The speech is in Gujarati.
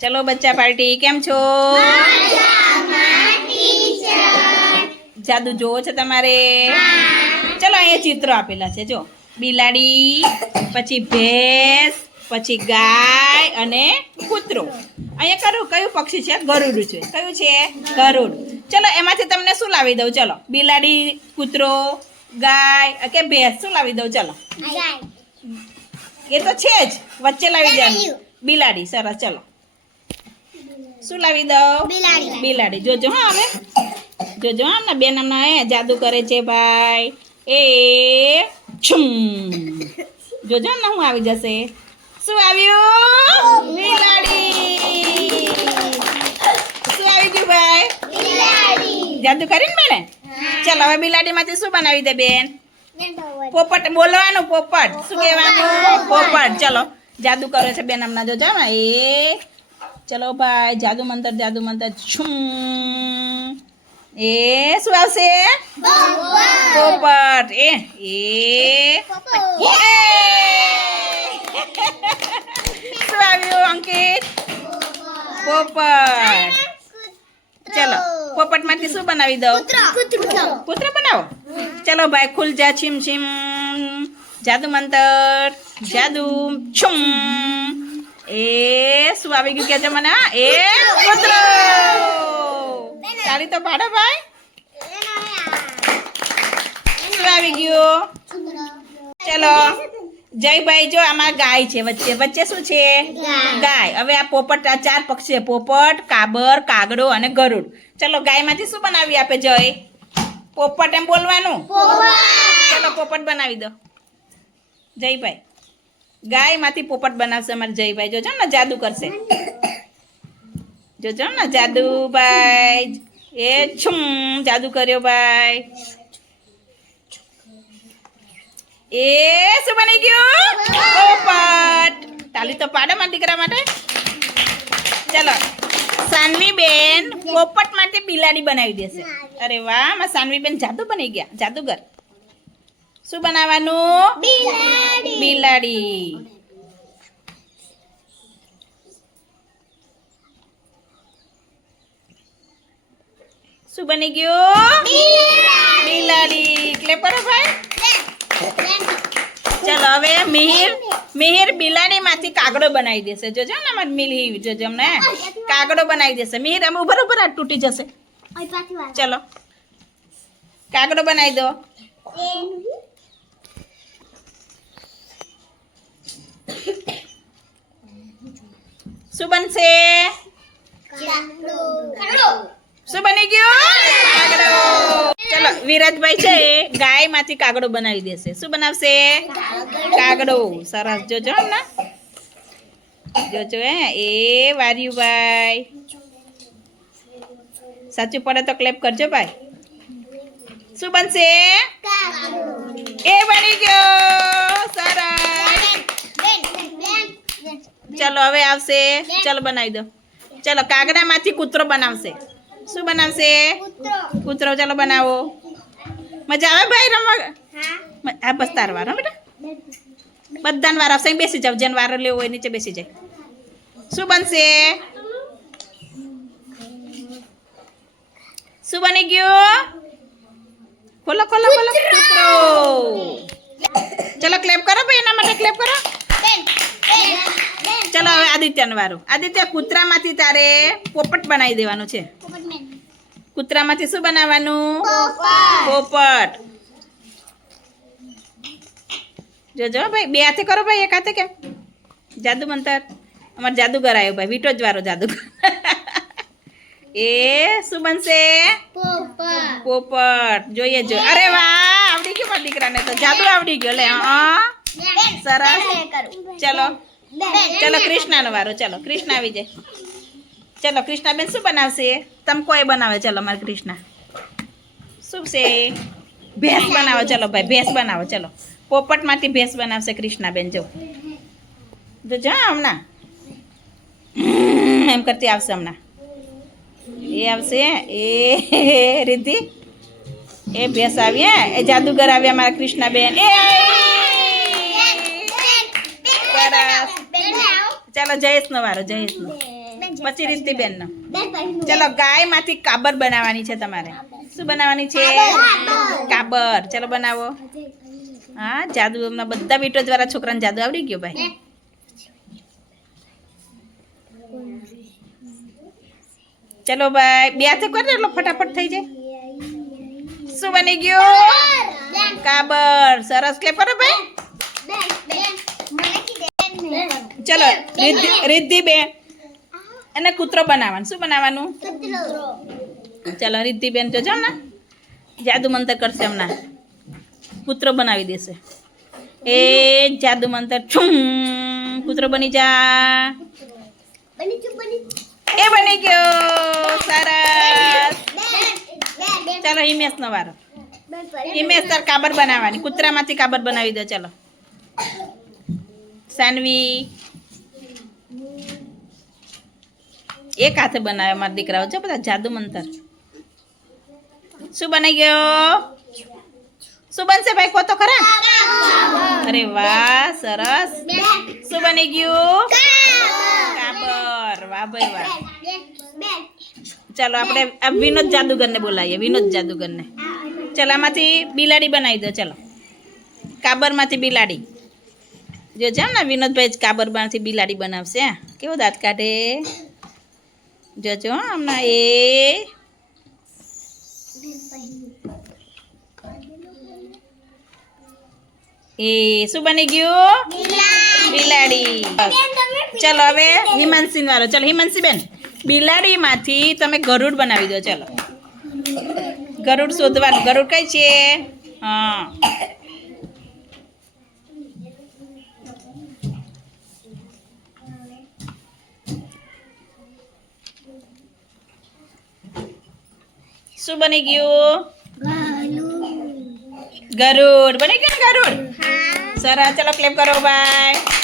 ચલો બચ્ચા પાર્ટી કેમ છો? જાદુ જોવો છે તમારે? ચલો અહીંયા ચિત્રો આપેલા છે જો. બિલાડી, પછી ભેંસ, પછી ગાય અને કૂતરો. અહીંયા કયું પક્ષી છે? ગરુડ છે. કયું છે? ગરુડ. ચલો એમાંથી તમને શું લાવી દઉં? ચલો બિલાડી, કૂતરો, ગાય કે ભેંસ શું લાવી દઉં? ચલો એ તો છે જ, વચ્ચે લાવી દેવાનું. બિલાડી. સરસ. ચલો શું લાવી દઉં? બિલાડી. જોજો હા હવે જોજો હા ને બે નામના જાદુ કરે છે ભાઈ. એ છુમ જોજો ને હું આવી જશે. શું આવ્યું? બિલાડી. શું આવી ગયું ભાઈ? જાદુ કરીને મેળે. ચાલો હવે બિલાડીમાંથી શું બનાવી દે બેન? પોપટ બોલવાનું. પોપટ શું કહેવાનું? પોપટ. ચલો જાદુ કરે છે બેન હમણાં જોજો ને. એ ચલો ભાઈ જાદુ મંતર છુમ. એ શું આવશે? પોપટ. એ શું આવ્યું અંકિત? પોપટ. ચલો પોપટમાંથી શું બનાવી દઉં? કૂતરો બનાવો. ચલો ભાઈ ખુલ જા છીમ છીમ. જાદુ મંતર જાદુ છુમ. એ શું આવી ગયું કે મને? એ કૂતરો. તાળી તો પાડો ભાઈ. શું આવી ગયું? ચલો જયભાઈ જો આમાં ગાય છે વચ્ચે. વચ્ચે શું છે? ગાય. હવે આ પોપટ, આ ચાર પક્ષી છે. પોપટ, કાબર, કાગડો અને ગરુડ. ચલો ગાયમાંથી શું બનાવી આપે જય? પોપટ એમ બોલવાનું. ચલો પોપટ બનાવી દો જયભાઈ. ગાયમાંથી પોપટ બનાવશે અમારે જયભાઈ. જોજો ને જાદુ કરશે. જોજો ને જાદુ ભાઈ. એ છુમ જાદુ કર્યો ભાઈ. એ શું બની ગયું? પોપટ. તાલી તો પાડો મારા દીકરા માટે. ચલો સાનવી બેન પોપટ માટે બિલાડી બનાવી દેશે. અરે વાહ મારા સાનવી બેન જાદુ બની ગયા. જાદુગર. શું બનાવવાનું? બિલાડી. શું બની ગયું? બિલાડી. ક્લેપ કરો ભાઈ. ચલો હવે મિહિર બિલાડીમાંથી કાગડો બનાવી દેશે. જોજો ને અમારે મિહિર જોજો અમને કાગડો બનાવી દેશે. મિહિર અમે ઉભર આ તૂટી જશે. ચલો કાગડો બનાવી દો. શું બનશે? શું બની ગયું? કાગડો. ચલો વિરાજભાઈ છે ગાયમાંથી કાગડો બનાવી દેશે. શું બનાવશે? કાગડો. સરસ. જોજો ને જોજો. એ વાર્યું ભાઈ. સાચું પડે તો ક્લેપ કરજો ભાઈ. શું બનશે? એ બની ગયો. સરસ. ચલો હવે આવશે. ચલો બનાવી દો. ચલો કાગડામાંથી કૂતરો બનાવશે. શું બનાવશે? કૂતરો. ચલો બનાવો. મજા આવે ભાઈ રમવા? હા બસ તાર વાર બેટા. બધાને વાર આવશે. બેસી જાવ. જેને વાર લેવો હોય નીચે બેસી જાય. શું બનશે? શું બની ગયું? ખોલો ખોલો ખોલો. કૂતરો. ચલો ક્લેપ કરો ભાઈ. એના માટે ક્લેપ કરો. ચલો હવે આદિત્યનો વારો. આદિત્ય કૂતરામાંથી તારે પોપટ બનાવી દેવાનું છે. કૂતરામાંથી શું બનાવવાનું? પોપટ. જોજો ભાઈ બે હાથે કરો ભાઈ. એક હાથે કેમ? જાદુ મંતર. અમારે જાદુગર આવ્યો ભાઈ. વીટો જ વારો જાદુગર. એ શું બનશે? પોપટ. જોઈએ જો. અરે વાહ આવડી ગયું મારા દીકરાને તો. જાદુ આવડી ગયો. લે સરસ. ચલો ચલો કૃષ્ણાનો વારો. ચલો કૃષ્ણ આવી જાય. ચલો કૃષ્ણાબેન શું બનાવશે? તમે કોઈ બનાવે. ચલો મારે કૃષ્ણા શું છે? ભેંસ બનાવો. ચલો ભાઈ ભેંસ બનાવો. ચલો પોપટમાંથી ભેંસ બનાવશે કૃષ્ણાબેન. જો જો હમણાં એમ કરતી આવશે હમણાં. એ આવશે. એ રીતિ એ ભેંસ આવી. એ જાદુગર આવ્યા મારા કૃષ્ણાબેન. એ સરસ. ચાલો જયેશનો વારો. જયેશનો પછી રિદ્ધિબેનનો. ચલો ગાયમાંથી કાબર બનાવવાની છે તમારે. શું બનાવવાની છે? કાબર. ચલો બનાવો. હા, જાદુ હમણાં બધા વીટો દ્વારા છોકરાને જાદુ આવડી ગયો ભાઈ. ચલો ભાઈ, બે હાથે કરો એટલો ફટાફટ થઈ જાય. શું બની ગયું? કાબર. સરસ, ક્લેપ કરો ભાઈ. ચલો રિદ્ધિબેન અને કૂતરો બનાવવાનું. શું બનાવવાનું? ચલો રિદ્ધિબેન જોજો ને જાદુ મંતર કરશે હમણાં. કૂતરો બનાવી દેશે. એ જાદુ મંતર છું, કૂતરો બની જા. એ બની ગયો. સરસ. ચલો હિમેશનો વારો. હિમેશ તાર કાબર બનાવવાની. કૂતરામાંથી કાબર બનાવી દો. ચલો સાનવી એક હાથે બનાવે મારા દીકરાઓ. જો બધા જાદુ મંતર. શું બની ગયો? શું બનશે ભાઈ? કહો તો ખરા. અરે વાહ, સરસ. શું બની ગયું? કાબર. વાહ ભાઈ વાહ. ચલો આપણે આ વિનોદ જાદુગરને બોલાવીએ. વિનોદ જાદુગરને. ચલો આમાંથી બિલાડી બનાવી દો. ચલો કાબરમાંથી બિલાડી. જો જામ ને વિનોદભાઈ જ કાબરમાંથી બિલાડી બનાવશે. કેવો દાંત કાઢે જોજો હમણાં. એ શું બની ગયું? બિલાડી. ચલો હવે હિમાંશી વાળો. ચલો હિમાંશી બેન, બિલાડીમાંથી તમે ગરુડ બનાવી દો. ચલો ગરુડ શોધવાનું. ગરુડ કઈ છે? હા, શું બની ગયું? ગરુડ બની ગયું. ગરુડ. સરસ. ચલો ક્લેપ કરો ભાઈ.